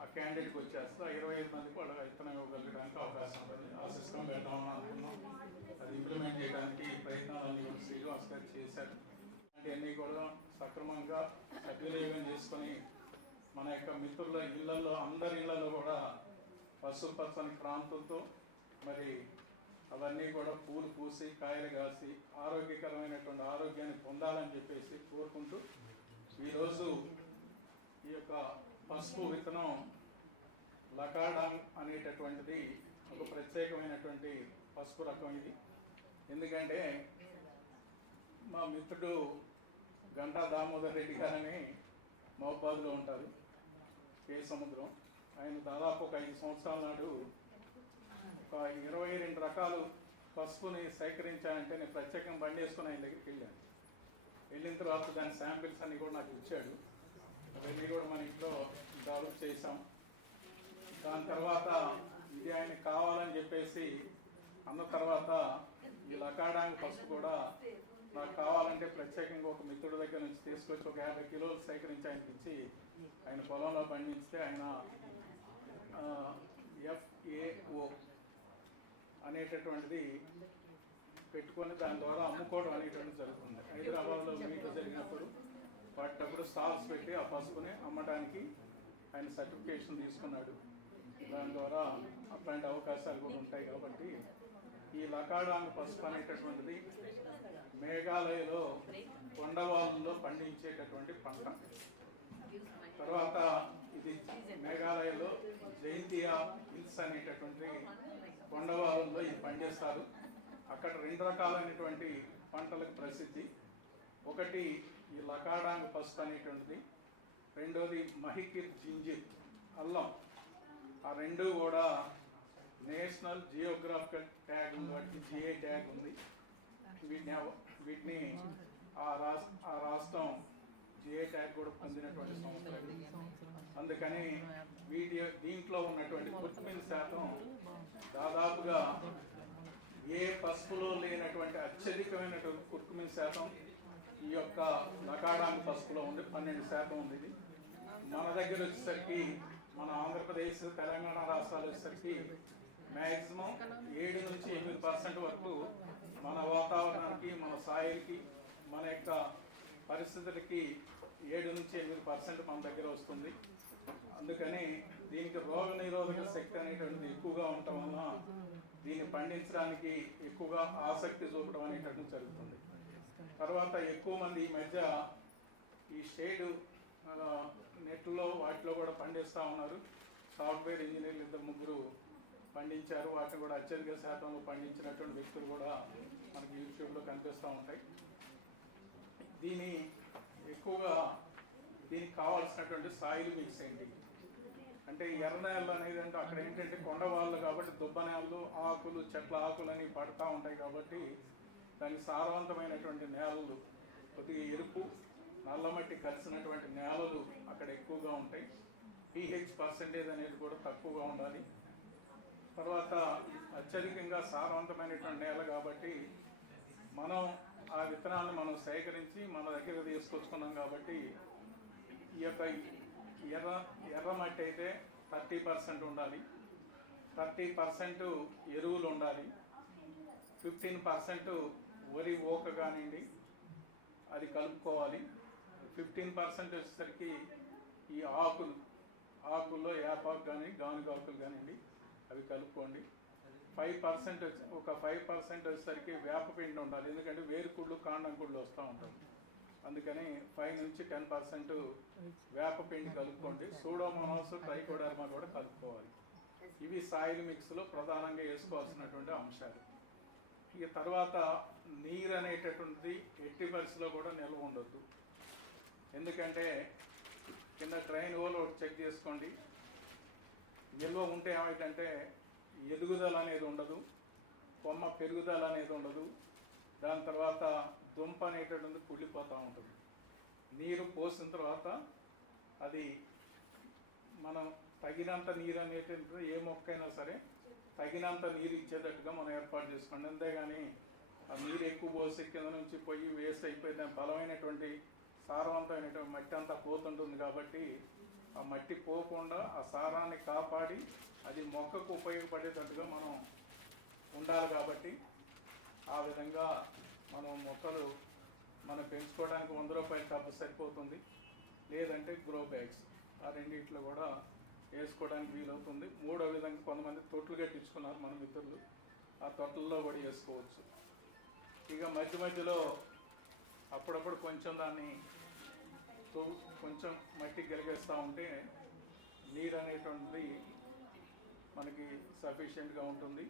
ఆ క్యాండిడేట్కి వచ్చేస్తే ఆ 25 మందికి వాళ్ళ విత్తనం ఇవ్వగలగడానికి అవకాశం ఉంటుంది. ఆ సిస్టమ్ పెడదామని అనుకున్నాం. అది ఇంప్లిమెంట్ చేయడానికి ప్రయత్నాలన్నీ కూడా శ్రీనివాస్ గారు చేశారు. అన్నీ కూడా సక్రమంగా సద్వినియోగం చేసుకొని మన యొక్క మిత్రుల ఇళ్లలో అందరి ఇళ్లలో కూడా పశుపచ్చని క్రాంతులతో మరి అవన్నీ కూడా పూలు పూసి కాయలు కాసి ఆరోగ్యకరమైనటువంటి ఆరోగ్యాన్ని పొందాలని చెప్పేసి కోరుకుంటూ ఈరోజు ఈ యొక్క పసుపు విత్తనం లకాడాంగ్ అనేటటువంటిది ఒక ప్రత్యేకమైనటువంటి పసుపు రకం ఇది. ఎందుకంటే మా మిత్రుడు గంటా దామోదర్ రెడ్డి గారని మహబాద్లో ఉంటారు, కే సముద్రం. ఆయన దాదాపు ఒక 5 సంవత్సరాల నాడు ఒక 22 రకాలు పసుపుని సేకరించాలంటే నేను ప్రత్యేకంగా బండి వేసుకుని ఆయన దగ్గరికి వెళ్ళాను. వెళ్ళిన తర్వాత దాని శాంపిల్స్ అన్నీ కూడా నాకు ఇచ్చాడు. అవన్నీ కూడా మన ఇంట్లో డెవలప్ చేసాం. దాని తర్వాత ఇది ఆయనకి కావాలని చెప్పేసి అన్న తర్వాత ఈ లకాడాంగ్ పసుపు కూడా నాకు కావాలంటే ప్రత్యేకంగా ఒక మిత్రుడి దగ్గర నుంచి తీసుకొచ్చి ఒక 50 కిలోలు సేకరించి ఆయనకి ఇచ్చి ఆయన పొలంలో పండిస్తే ఆయన FAO అనేటటువంటిది పెట్టుకొని దాని ద్వారా అమ్ముకోవడం అనేటువంటిది జరుగుతుంది. హైదరాబాద్లో మీట్లు జరిగినప్పుడు వాటినప్పుడు స్టాల్స్ పెట్టి ఆ పసుపుని అమ్మడానికి ఆయన సర్టిఫికేషన్ తీసుకున్నాడు. దాని ద్వారా అట్లాంటి అవకాశాలు కూడా ఉంటాయి. కాబట్టి ఈ లకాడాంగ్ పసుపు అనేటటువంటిది మేఘాలయలో కొండవాళ్ళలో పండించేటటువంటి పంట. తర్వాత ఇది మేఘాలయలో జైంతియా హిల్స్ అనేటటువంటి కొండవాళ్ళలో ఇది పండిస్తారు. అక్కడ 2 రకాలైనటువంటి పంటలకు ప్రసిద్ధి. ఒకటి ఈ లకాడాంగ్ పసుపు అనేటువంటిది, రెండోది మహికిర్ జింజిర్ అల్లం. ఆ రెండు కూడా నేషనల్ జియోగ్రాఫికల్ ట్యాగ్ ఉంది, వాటికి GI ట్యాగ్ ఉంది. వీటిని ఆ రాష్ట్రం GI ట్యాగ్ కూడా పొందినటువంటి సంవత్సరం. అందుకని దీంట్లో ఉన్నటువంటి కుర్కుమిన్ శాతం దాదాపుగా ఏ పసుపులో లేనటువంటి అత్యధికమైనటువంటి కుర్కుమిన్ శాతం ఈ యొక్క లకాడాంగ్ పసుపులో ఉండి 12% ఉంది. ఇది మన దగ్గర వచ్చేసరికి మన ఆంధ్రప్రదేశ్ తెలంగాణ రాష్ట్రాలు వచ్చేసరికి మ్యాక్సిమం 7 నుంచి 8% వరకు మన వాతావరణానికి, మన సాయిల్కి, మన యొక్క పరిస్థితులకి 7 నుంచి 8% మన దగ్గర వస్తుంది. అందుకని దీనికి రోగ నిరోధక శక్తి అనేటువంటిది ఎక్కువగా ఉండటం వలన దీన్ని పండించడానికి ఎక్కువగా ఆసక్తి చూపడం అనేటటువంటి జరుగుతుంది. తర్వాత ఎక్కువ మంది ఈ మధ్య ఈ షేడు నెట్లో వాటిలో కూడా పండిస్తూ ఉన్నారు. సాఫ్ట్వేర్ ఇంజనీర్లు 2-3 పండించారు. వాటిని కూడా అత్యధిక శాతంలో పండించినటువంటి వ్యక్తులు కూడా మనకి యూట్యూబ్లో కనిపిస్తూ ఉంటాయి. దీనికి కావాల్సినటువంటి సాయిల్ మిక్స్ ఏంటి అంటే ఎర్ర నేలలు అనేది అంటే అక్కడ ఏంటంటే కొండవాళ్ళు కాబట్టి దుబ్బ నేలలు, ఆకులు, చెట్ల ఆకులని పడతా ఉంటాయి. కాబట్టి దానికి సారవంతమైనటువంటి నేలలు, కొద్దిగా ఎరుపు, నల్లమట్టి కలిసినటువంటి నేలలు అక్కడ ఎక్కువగా ఉంటాయి. pH% అనేది కూడా తక్కువగా ఉండాలి. తర్వాత అత్యధికంగా సారవంతమైనటువంటి నేల కాబట్టి మనం ఆ విత్తనాలను మనం సేకరించి మన దగ్గర తీసుకొచ్చుకున్నాం. కాబట్టి ఈ యొక్క ఎర్ర మట్టి అయితే 30% ఉండాలి, 30% ఎరువులు ఉండాలి, 15% వరి ఓక కానివ్వండి అది కలుపుకోవాలి. 15% వచ్చేసరికి ఈ ఆకుల్లో యాపాకు కానీ గానుగాకులు కానివ్వండి అవి కలుపుకోండి. 5% ఒక 5% వచ్చేసరికి వేపపిండి ఉండాలి, ఎందుకంటే వేరుకుళ్ళు కాండం కుళ్ళు వస్తూ ఉంటుంది. అందుకని 5 నుంచి 10% వేపపిండి కలుపుకోండి. సూడోమోనాస్ ట్రైకోడర్మా కూడా కలుపుకోవాలి. ఇవి సాయిల్ మిక్స్లో ప్రధానంగా వేసుకోవాల్సినటువంటి అంశాలు. ఇక తర్వాత నీరు అనేటటువంటిది ఎట్టి పరిస్థితిలో కూడా నిల్వ ఉండొద్దు. ఎందుకంటే కింద డ్రైన్ హోల్ ఒకటి చెక్ చేసుకోండి. నిల్వ ఉంటే ఏమైందంటే ఎదుగుదల అనేది ఉండదు, కొమ్మ పెరుగుదల అనేది ఉండదు. దాని తర్వాత దుంప అనేటటువంటి కుళ్ళిపోతూ ఉంటుంది. నీరు పోసిన తర్వాత అది మనం తగినంత నీరు అనేటువంటిది ఏ మొక్కైనా సరే తగినంత నీరు ఇచ్చేటట్టుగా మనం ఏర్పాటు చేసుకోండి. అంతేగాని ఆ నీరు ఎక్కువ పోసి కింద నుంచి పొయ్యి వేస్ట్ అయిపోయిన బలమైనటువంటి సారవంతమైనటువంటి మట్టి అంతా పోతుంటుంది. కాబట్టి ఆ మట్టి పోకుండా ఆ సారాన్ని కాపాడి అది మొక్కకు ఉపయోగపడేటట్టుగా మనం ఉండాలి. కాబట్టి ఆ విధంగా మనం మొక్కలు మనం పెంచుకోవడానికి 100 రూపాయల టబ్బు సరిపోతుంది, లేదంటే గ్రో బ్యాగ్స్, ఆ రెండింటిలో కూడా వేసుకోవడానికి వీలవుతుంది. మూడో విధంగా కొంతమంది తొట్లు కట్టించుకున్నారు మన మిత్రులు, ఆ తొట్లలో కూడా వేసుకోవచ్చు. ఇక మధ్య మధ్యలో అప్పుడప్పుడు కొంచెం దాన్ని కొంచెం మట్టి గెలిగేస్తూ ఉంటే నీరు అనేటువంటిది మనకి సఫిషియెంట్గా ఉంటుంది.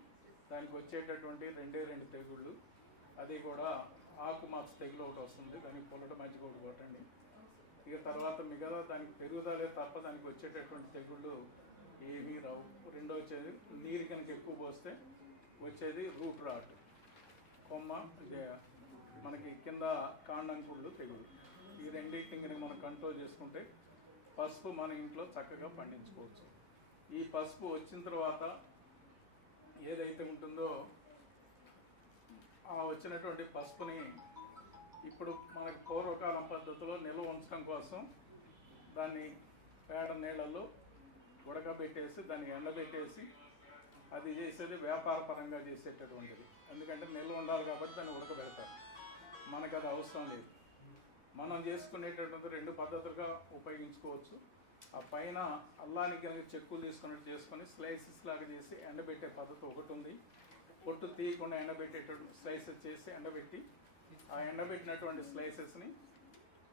దానికి వచ్చేటటువంటి 2 తెగుళ్ళు, అది కూడా ఆకు మాప్స్ తెగులు ఒకటి వస్తుంది, దానికి పొల్లట మజ్జిగ ఒకటి కొట్టండి. ఇక తర్వాత మిగతా దానికి పెరుగుదలే తప్ప దానికి వచ్చేటటువంటి తెగుళ్ళు ఏమీ రావు. రెండో వచ్చేది నీరు కనుక ఎక్కువ పోస్తే వచ్చేది రూట్ రాట్, కొమ్మ ఇదే మనకి కింద కాండంకుళ్ళు తెగులు. ఈ రెండింటిని మనం కంట్రోల్ చేసుకుంటే పసుపు మన ఇంట్లో చక్కగా పండించుకోవచ్చు. ఈ పసుపు వచ్చిన తర్వాత ఏదైతే ఉంటుందో ఆ వచ్చినటువంటి పసుపుని ఇప్పుడు మనకి పూర్వకాలం పద్ధతిలో నిల్వ ఉంచడం కోసం దాన్ని పేడ నీళ్ళల్లో ఉడకబెట్టేసి దాన్ని ఎండబెట్టేసి అది చేసేది వ్యాపార పరంగా చేసేటటువంటిది. ఎందుకంటే నిల్వ ఉండాలి కాబట్టి దాన్ని ఉడకబెడతారు. మనకు అది అవసరం లేదు. మనం చేసుకునేటటువంటి 2 పద్ధతులుగా ఉపయోగించుకోవచ్చు. ఆ పైన అల్లానికి చెక్కులు తీసుకున్నట్టు చేసుకొని స్లైసెస్ లాగా చేసి ఎండబెట్టే పద్ధతి ఒకటి ఉంది. పొట్టు తీయకుండా ఎండబెట్టేటటువంటి స్లైసెస్ చేసి ఎండబెట్టి ఆ ఎండబెట్టినటువంటి స్లైసెస్ని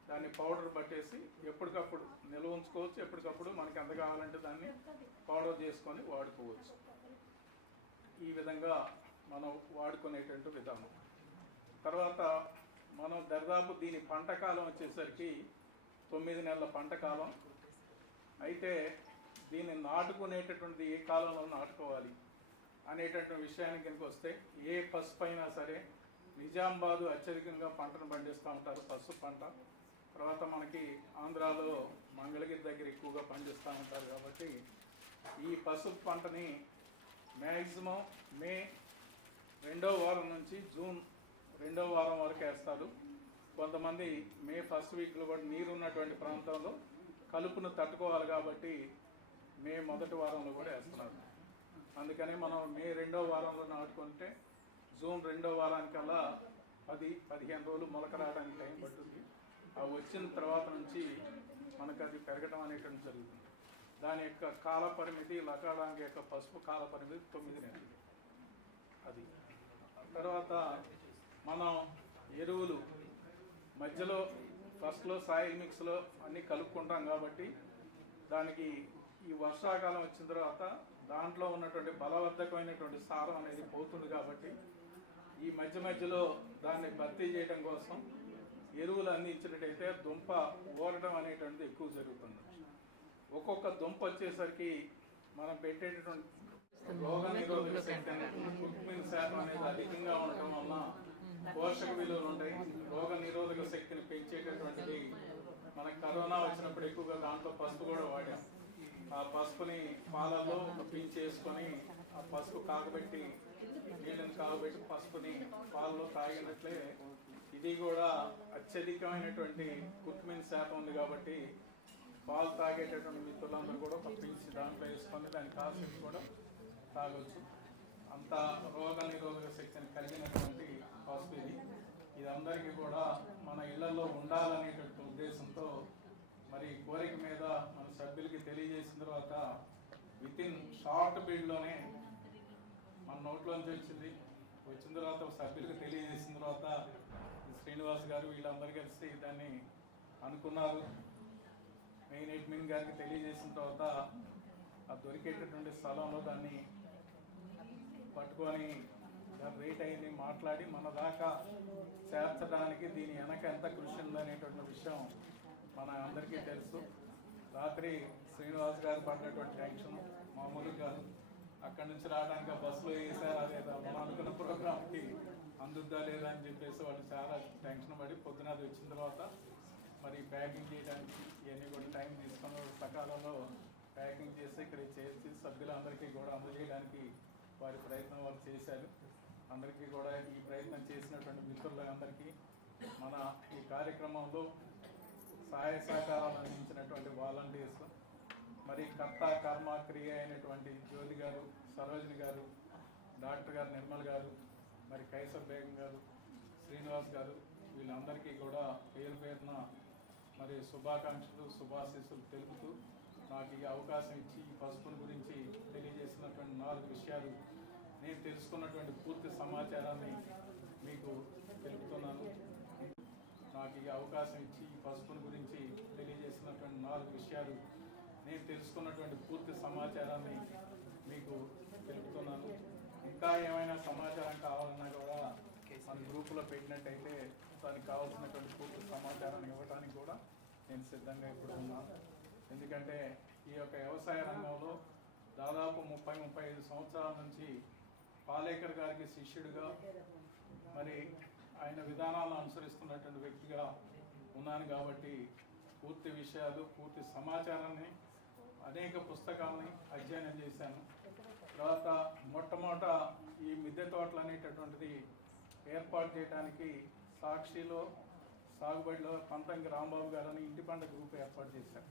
దాన్ని పౌడర్ పట్టేసి ఎప్పటికప్పుడు నిల్వ ఉంచుకోవచ్చు. ఎప్పటికప్పుడు మనకి ఎంత కావాలంటే దాన్ని పౌడర్ చేసుకొని వాడుకోవచ్చు. ఈ విధంగా మనం వాడుకునేటువంటి విధానం. తర్వాత మనం దాదాపు దీని పంట కాలం వచ్చేసరికి 9 నెలల పంట కాలం. అయితే దీన్ని నాటుకునేటటువంటిది ఏ కాలంలో నాటుకోవాలి అనేటటువంటి విషయానికి కనుక వస్తే ఏ పసుపు అయినా సరే నిజామాబాదు అత్యధికంగా పంటను పండిస్తూ ఉంటారు, పసుపు పంట. తర్వాత మనకి ఆంధ్రాలో మంగళగిరి దగ్గర ఎక్కువగా పండిస్తూ ఉంటారు. కాబట్టి ఈ పసుపు పంటని మ్యాక్సిమం మే 2వ వారం నుంచి జూన్ 2వ వారం వరకు వేస్తారు. కొంతమంది మే 1st వీక్లో కూడా నీరు ఉన్నటువంటి ప్రాంతంలో కలుపును తట్టుకోవాలి కాబట్టి మే 1వ వారంలో కూడా వేస్తున్నారు. అందుకని మనం మే 2వ వారంలో నాటుకుంటే జూన్ 2వ వారానికల్లా 10-15 రోజులు మొలక రావడానికి టైం పడుతుంది. ఆ వచ్చిన తర్వాత నుంచి మనకు అది పెరగడం అనేటువంటి జరుగుతుంది. దాని యొక్క కాల పరిమితి లకాడాంగ యొక్క పసుపు కాల పరిమితి 9 నెలలు. అది తర్వాత మనం ఎరువులు మధ్యలో ఫస్ట్లో సాయిల్ మిక్స్లో అన్నీ కలుపుకుంటాం కాబట్టి దానికి ఈ వర్షాకాలం వచ్చిన తర్వాత దాంట్లో ఉన్నటువంటి బలవర్ధకమైనటువంటి సారం అనేది పోతుంది. కాబట్టి ఈ మధ్యలో దాన్ని భర్తీ చేయడం కోసం ఎరువులు అందించినట్టయితే దుంప ఊరడం అనేటువంటిది ఎక్కువ జరుగుతుంది. ఒక్కొక్క దుంప వచ్చేసరికి మనం పెట్టేటటువంటి రోగ నిరోధక శక్తి శాతం అనేది అధికంగా ఉండటం వల్ల పోషక విలువలు ఉంటాయి. రోగ నిరోధక శక్తిని పెంచేటటువంటిది మనకు కరోనా వచ్చినప్పుడు ఎక్కువగా దాంట్లో పసుపు కూడా వాడాం. ఆ పసుపుని పాలల్లో ఒక పించ్ చేసుకొని ఆ పసుపు కాగబెట్టి నీళ్ళని కాగబెట్టి పసుపుని పాలలో తాగినట్లే ఇది కూడా అత్యధికమైనటువంటి కుర్కుమిన్ శాతం ఉంది. కాబట్టి పాలు తాగేటటువంటి మిత్రులందరూ కూడా ఒక పించ్ దాంట్లో వేసుకొని దాన్ని కాల్సి కూడా తాగొచ్చు. అంత రోగ నిరోధక శక్తిని కలిగినటువంటి పసుపు ఇది అందరికీ కూడా మన ఇళ్లలో ఉండాలనేటువంటి ఉద్దేశంతో మరి కోరిక మీద మన సభ్యులకి తెలియజేసిన తర్వాత వితిన్ షార్ట్ పీరియడ్లోనే మన నోట్లోంచి వచ్చిన తర్వాత సభ్యులకు తెలియజేసిన తర్వాత శ్రీనివాస్ గారు వీళ్ళందరూ కలిసి దాన్ని అనుకున్నారు. మెయిన్ అడ్మిన్ గారికి తెలియజేసిన తర్వాత ఆ దొరికేటటువంటి స్థలంలో దాన్ని పట్టుకొని రేట్ అయింది మాట్లాడి మన దాకా చేర్చడానికి దీని వెనక ఎంత కృషి ఉందనేటువంటి విషయం మన అందరికీ తెలుసు. రాత్రి శ్రీనివాస్ గారు పడినటువంటి టెన్షన్ మామూలుగా కాదు. అక్కడి నుంచి రావడానికి బస్సులో వేసారా లేదా మనం అనుకున్న ప్రోగ్రామ్కి అందుద్దా లేదా అని చెప్పేసి వాళ్ళు చాలా టెన్షన్ పడి పొద్దున అది వచ్చిన తర్వాత మరి ప్యాకింగ్ చేయడానికి ఇవన్నీ కూడా టైం తీసుకున్న సకాలంలో ప్యాకింగ్ చేసి ఇక్కడ చేసి సభ్యులందరికీ కూడా అందజేయడానికి వారి ప్రయత్నం వాళ్ళు చేశారు. అందరికీ కూడా ఈ ప్రయత్నం చేసినటువంటి మిత్రులందరికీ మన ఈ కార్యక్రమంలో సహాయ సహకారాలు అందించినటువంటి వాలంటీర్స్, మరి కర్త కర్మ క్రియ అయినటువంటి జ్యోతి గారు, సరోజిని గారు, డాక్టర్ గారు నిర్మల్ గారు, మరి కైసర్ బేగం గారు, శ్రీనివాస్ గారు, వీళ్ళందరికీ కూడా పేరు పేరున మరి శుభాకాంక్షలు శుభాశీస్సులు తెలుపుతూ నాకు ఈ అవకాశం ఇచ్చి ఈ పసుపుని గురించి తెలియజేసినటువంటి 4 విషయాలు నేను తెలుసుకున్నటువంటి పూర్తి సమాచారాన్ని మీకు తెలుపుతున్నాను. నాకు ఈ అవకాశం ఇచ్చి ఈ పసుపుని గురించి తెలియజేసినటువంటి 4 విషయాలు నేను తెలుసుకున్నటువంటి పూర్తి సమాచారాన్ని మీకు తెలుపుతున్నాను. ఇంకా ఏమైనా సమాచారం కావాలన్నా కూడా మన గ్రూపులో పెట్టినట్టయితే దానికి కావాల్సినటువంటి పూర్తి సమాచారాన్ని ఇవ్వడానికి కూడా నేను సిద్ధంగా ఇప్పుడు ఉన్నాను. ఎందుకంటే ఈ యొక్క వ్యవసాయ రంగంలో దాదాపు 30-35 సంవత్సరాల నుంచి పాలేకర్ గారికి శిష్యుడిగా మరి ఆయన విధానాలను అనుసరిస్తున్నటువంటి వ్యక్తిగా ఉన్నాను కాబట్టి పూర్తి విషయాలు పూర్తి సమాచారాన్ని అనేక పుస్తకాలని అధ్యయనం చేశాను. తర్వాత మొట్టమొదట ఈ మిద్దె తోటలు అనేటటువంటిది ఏర్పాటు చేయడానికి సాక్షిలో సాగుబడిలో పంతంగి రాంబాబు గారని ఇంటి పంట గ్రూప్ ఏర్పాటు చేశారు.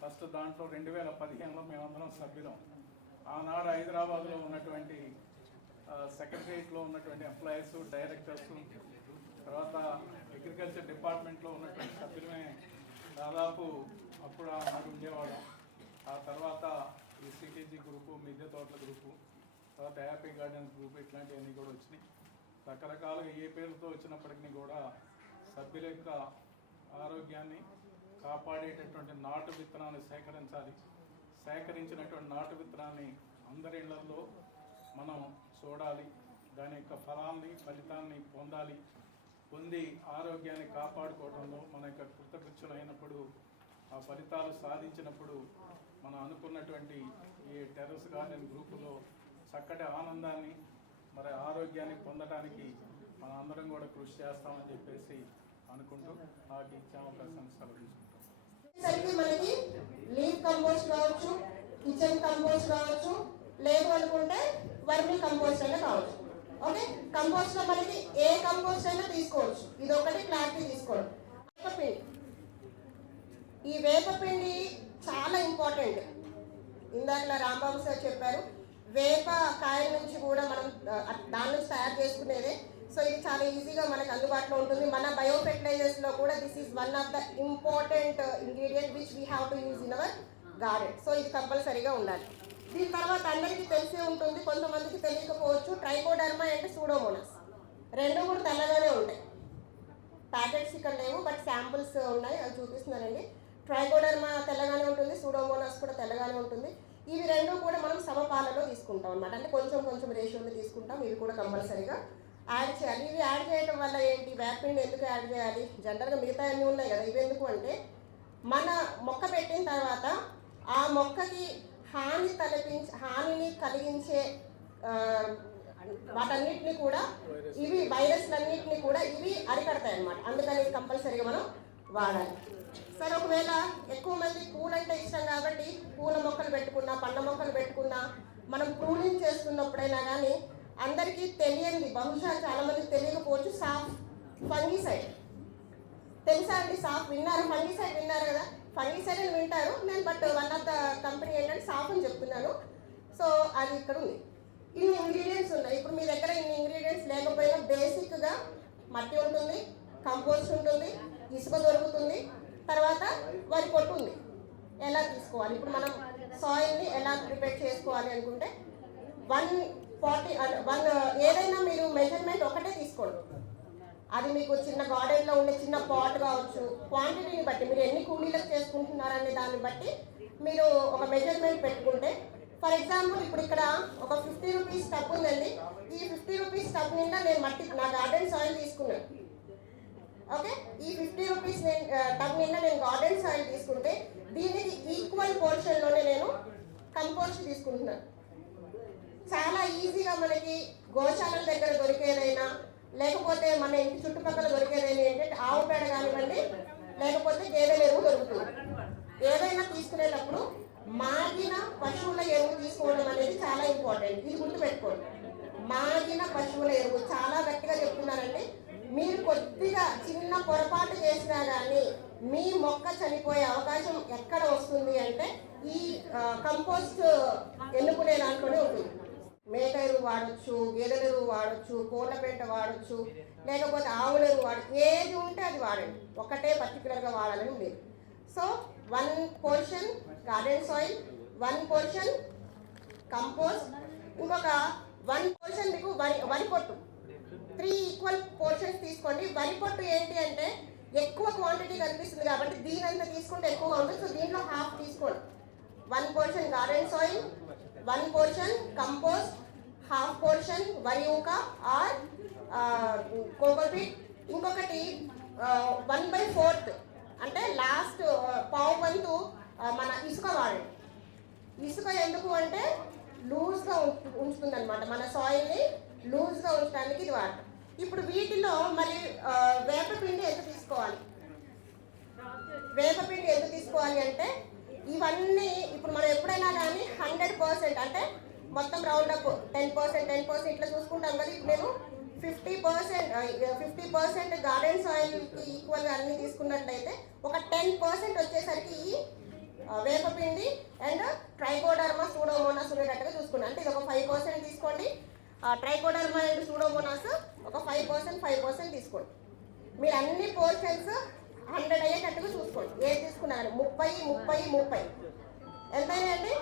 ఫస్ట్ దాంట్లో 2015లో మేమందరం సభ్యులం. ఆనాడు హైదరాబాద్లో ఉన్నటువంటి సెక్రటరియట్లో ఉన్నటువంటి ఎంప్లాయీస్, డైరెక్టర్స్, తర్వాత అగ్రికల్చర్ డిపార్ట్మెంట్లో ఉన్నటువంటి సభ్యులమే దాదాపు అప్పుడు ఆనాడు ఉండేవాళ్ళం. ఆ తర్వాత ఈ సిటీజీ గ్రూపు, మిద్దె తోటల గ్రూపు, తర్వాత హ్యాపీ గార్డెన్స్ గ్రూప్ ఇట్లాంటివన్నీ కూడా వచ్చినాయి. రకరకాలుగా ఏ పేరుతో వచ్చినప్పటికీ కూడా సభ్యుల యొక్క ఆరోగ్యాన్ని కాపాడేటటువంటి నాటు విత్తనాన్ని సేకరించాలి. సేకరించినటువంటి నాటు విత్తనాన్ని అందరి ఇళ్లలో మనం చూడాలి. దాని యొక్క ఫలితాన్ని పొందాలి. పొంది ఆరోగ్యాన్ని కాపాడుకోవడంలో మన యొక్క కృతకృత్యులైనప్పుడు ఆ ఫలితాలు సాధించినప్పుడు మనం అనుకున్నటువంటి ఈ టెర్రస్ గార్డెన్ గ్రూపులో చక్కటి ఆనందాన్ని మరి ఆరోగ్యాన్ని పొందడానికి మన అందరం కూడా కృషి చేస్తామని చెప్పేసి అనుకుంటూ నాకు ఇచ్చే అవకాశాన్ని సెలవు తీసుకుంటాం. మనకి లీవ్ కంపోస్ట్ కావచ్చు, కిచెన్ కంపోస్ట్ కావచ్చు, లేదు అనుకుంటే వర్మీ కంపోస్ట్ అయినా కావచ్చు. ఓకే, కంపోస్ట్ లో మనకి ఏ కంపోస్ట్ అయినా తీసుకోవచ్చు. ఇది ఒకటి క్లారిటీ తీసుకోవడం. వేపపిండి, ఈ వేపపిండి చాలా ఇంపార్టెంట్. ఇందాక రాంబాబు సార్ చెప్పారు, వేప కాయల నుంచి కూడా మనం దాని నుంచి తయారు చేసుకునేదే. సో ఇది చాలా ఈజీగా మనకు అందుబాటులో ఉంటుంది. మన బయో ఫెర్టిలైజర్స్ లో కూడా this is one of the important ingredient which we have to use in our garden. So ఇది కంపల్సరీగా ఉండాలి. దీని తర్వాత అందరికీ తెలిసే ఉంటుంది, కొంతమందికి తెలియకపోవచ్చు, ట్రైకోడర్మా అండ్ సూడోమోనాస్ రెండు కూడా తెల్లగానే ఉంటాయి. ప్యాకెట్స్ ఇక్కడ లేవు, బట్ శాంపుల్స్ ఉన్నాయి, అవి చూపిస్తున్నానండి. ట్రైకోడర్మా తెల్లగానే ఉంటుంది, సూడోమోనాస్ కూడా తెల్లగానే ఉంటుంది. ఇవి రెండు కూడా మనం సమపాలలో తీసుకుంటాం అనమాట. అంటే కొంచెం కొంచెం రేషియోలో తీసుకుంటాం. ఇవి కూడా కంపల్సరీగా యాడ్ చేయాలి. ఇవి యాడ్ చేయడం వల్ల ఏంటి, వేపపిండి ఎందుకు యాడ్ చేయాలి? జనరల్గా మిగతా అన్నీ ఉన్నాయి కదా, ఇవి ఎందుకు అంటే మన మొక్క పెట్టిన తర్వాత ఆ మొక్కకి హానిని కలిగించే వాటన్నిటిని కూడా ఇవి వైరస్లన్నింటినీ కూడా ఇవి అరికడతాయి అన్నమాట. అందుకని ఇది కంపల్సరీగా మనం వాడాలి. సరే, ఒకవేళ ఎక్కువ మంది పూలంటే ఇష్టం కాబట్టి పూల మొక్కలు పెట్టుకున్నా, పండ్ల మొక్కలు పెట్టుకున్నా, మనం ప్రూనింగ్ చేస్తున్నప్పుడైనా కానీ అందరికీ తెలియంది, బహుశా చాలా మందికి తెలియకపోవచ్చు, సాఫ్ ఫంగిసైడ్ తెలుసా అండి? సాఫ్ విన్నారు? ఫంగిసైడ్ విన్నారు కదా? ఫంగిసైడ్ అని వింటారు నేను, but one of the company ఏంటంటే సాఫ్ అని చెప్తున్నాను. సో అది ఇక్కడ ఉంది. ఇన్ని ఇంగ్రీడియంట్స్ ఉన్నాయి. ఇప్పుడు మీ దగ్గర ఇన్ని ఇంగ్రీడియంట్స్ లేకపోయినా బేసిక్గా మట్టి ఉంటుంది, కంపోస్ట్ ఉంటుంది, ఇసుక దొరుకుతుంది, తర్వాత వరి పొట్టు ఉంది. ఎలా తీసుకోవాలి? ఇప్పుడు మనం సాయిల్ని ఎలా ప్రిపేర్ చేసుకోవాలి అనుకుంటే 1 ఏదైనా మీరు మెజర్మెంట్ ఒకటే తీసుకోండి. అది మీకు చిన్న గార్డెన్లో ఉండే చిన్న పాట్ కావచ్చు, క్వాంటిటీని బట్టి మీరు ఎన్ని కుండీలకు చేసుకుంటున్నారనే దాన్ని బట్టి మీరు ఒక మెజర్మెంట్ పెట్టుకుంటే, ఫర్ ఎగ్జాంపుల్ ఇప్పుడు ఇక్కడ ఒక 50 రూపీస్ టబ్ ఉందండి. ఈ 50 రూపీస్ టబ్ నిండా నేను మట్టి నా గార్డెన్ సాయిల్ తీసుకున్నాను. ఓకే, ఈ 50 రూపీస్ టబ్ నిండా నేను గార్డెన్ సాయిల్ తీసుకుంటే దీనికి ఈక్వల్ పోర్షన్లోనే నేను కంపోస్ట్ తీసుకుంటున్నాను. చాలా ఈజీగా మనకి గోశాలల దగ్గర దొరికేదైనా లేకపోతే మన ఇంటి చుట్టుపక్కల దొరికేదైనా ఏంటంటే ఆవు పేడ కానివ్వండి, లేకపోతే గేదెల ఎరువు దొరుకుతుంది. ఏదైనా తీసుకునేటప్పుడు మాగిన పశువుల ఎరువు తీసుకోవడం అనేది చాలా ఇంపార్టెంట్. ఇది గుర్తుపెట్టుకోండి. మాగిన పశువుల ఎరువు చాలా గట్టిగా చెప్తున్నానండి. మీరు కొద్దిగా చిన్న పొరపాటు చేసినా కానీ మీ మొక్క చనిపోయే అవకాశం ఎక్కడ వస్తుంది అంటే ఈ కంపోస్ట్ ఎన్నుకునే దాంట్లోనే ఉంటుంది. మేక ఎరువు వాడచ్చు, గేదెల ఎరువు వాడచ్చు, కోళ్ళ పెంట వాడచ్చు, లేకపోతే ఆవుల ఎరువు వాడచ్చు. ఏది ఉంటే అది వాడండి, ఒకటే పర్టికులర్గా వాడాలని లేదు. So 1 portion garden soil, 1 portion compost, ఇంకొక 1 పోర్షన్ మీకు వరి పొట్టు. 3 ఈక్వల్ పోర్షన్స్ తీసుకోండి. వరి పొట్టు ఏంటి అంటే ఎక్కువ క్వాంటిటీ కనిపిస్తుంది కాబట్టి దీనంతా తీసుకుంటే ఎక్కువగా ఉంటుంది. సో దీంట్లో హాఫ్ తీసుకోండి. 1 portion garden soil, 1 portion compost, half portion వరి ఊక ఆర్ కోకోపీట్, ఇంకొకటి 1/4 అంటే లాస్ట్ పావు వంతు మన ఇసుక వాడండి. ఇసుక ఎందుకు అంటే లూజ్గా ఉంచుతుంది అనమాట, మన సాయిల్ని లూజ్గా ఉంచడానికి ఇది వాడతాం. ఇప్పుడు వీటిలో మరి వేపపిండి ఎంత తీసుకోవాలి? వేపపిండి ఎంత తీసుకోవాలి అంటే ఇవన్నీ ఇప్పుడు మనం ఎప్పుడైనా కానీ 100% అంటే మొత్తం రౌండ్ అప్ 10% ఇట్లా చూసుకుంటాం కదా. ఇప్పుడు నేను 50% గార్డెన్ సాయిల్కి ఈక్వల్గా అన్నీ తీసుకున్నట్లయితే ఒక 10% వచ్చేసరికి ఈ వేపపిండి అండ్ ట్రైకోడర్మా సూడోమోనాస్ ఉండేటట్టుగా చూసుకున్నాను. అంటే ఇది ఒక 5% తీసుకోండి. ట్రైకోడర్మా అండ్ సూడోమోనాస్ ఒక 5% తీసుకోండి. మీరు అన్ని పోర్షన్స్ 100 అయ్యేటట్టుగా చూసుకోండి. ఏది తీసుకున్నారు 30 ఎంతైనా అండి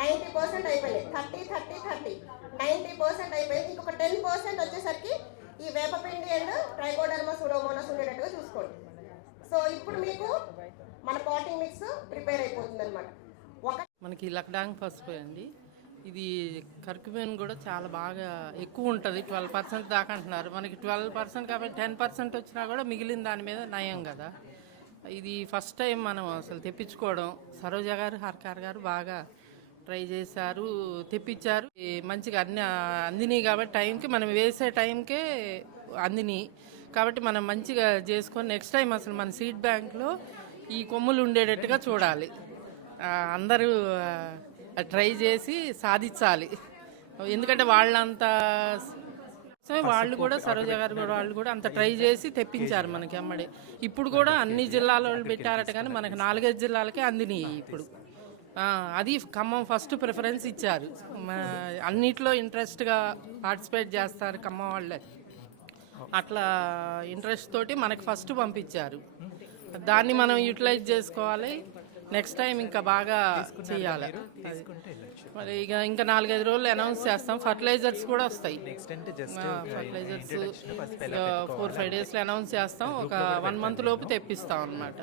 90% అయిపోయింది. 30 90% అయిపోయింది. ఇంకొక 10% వచ్చేసరికి ఈ వేపపిండి అండ్ ట్రైకోడర్మా సూడోమోనాస్ ఉండేటట్టుగా చూసుకోండి. సో ఇప్పుడు మీకు మన పాటింగ్ మిక్స్ ప్రిపేర్ అయిపోతుంది అనమాట. మనకి లక్డాంగ్ పసుపు అండి. ఇది కర్కుమెన్ కూడా చాలా బాగా ఎక్కువ ఉంటుంది. 12% దాకా అంటున్నారు. మనకి 12% కాబట్టి 10% వచ్చినా కూడా మిగిలిన దాని మీద నయం కదా. ఇది ఫస్ట్ టైం మనం అసలు తెప్పించుకోవడం. సరోజ గారు, హర్కార్ గారు బాగా ట్రై చేశారు, తెప్పించారు. మంచిగా అందినాయి కాబట్టి టైంకి మనం వేసే టైంకే అందినాయి కాబట్టి మనం మంచిగా చేసుకొని నెక్స్ట్ టైం అసలు మన సీడ్ బ్యాంక్లో ఈ కొమ్ములు ఉండేటట్టుగా చూడాలి. అందరూ ట్రై చేసి సాధించాలి. ఎందుకంటే వాళ్ళంతా వాళ్ళు కూడా సరోజ గారు కూడా వాళ్ళు కూడా అంత ట్రై చేసి తెప్పించారు మనకి అమ్మడి. ఇప్పుడు కూడా అన్ని జిల్లాల వాళ్ళు పెట్టారట కానీ మనకి 4-5 జిల్లాలకే అందినాయి ఇప్పుడు. అది ఖమ్మం ఫస్ట్ ప్రిఫరెన్స్ ఇచ్చారు. అన్నిట్లో ఇంట్రెస్ట్గా పార్టిసిపేట్ చేస్తారు ఖమ్మం వాళ్ళే. అట్లా ఇంట్రెస్ట్ తోటి మనకి ఫస్ట్ పంపించారు. దాన్ని మనం యూటిలైజ్ చేసుకోవాలి. నెక్స్ట్ టైం ఇంకా బాగా చేయాలి. మరి ఇంకా 4-5 రోజులు అనౌన్స్ చేస్తాం. ఫర్టిలైజర్స్ కూడా వస్తాయి. ఫర్టిలైజర్స్ 4-5 డేస్లో అనౌన్స్ చేస్తాం. ఒక 1 మంత్ లోపు తెప్పిస్తాం అన్నమాట.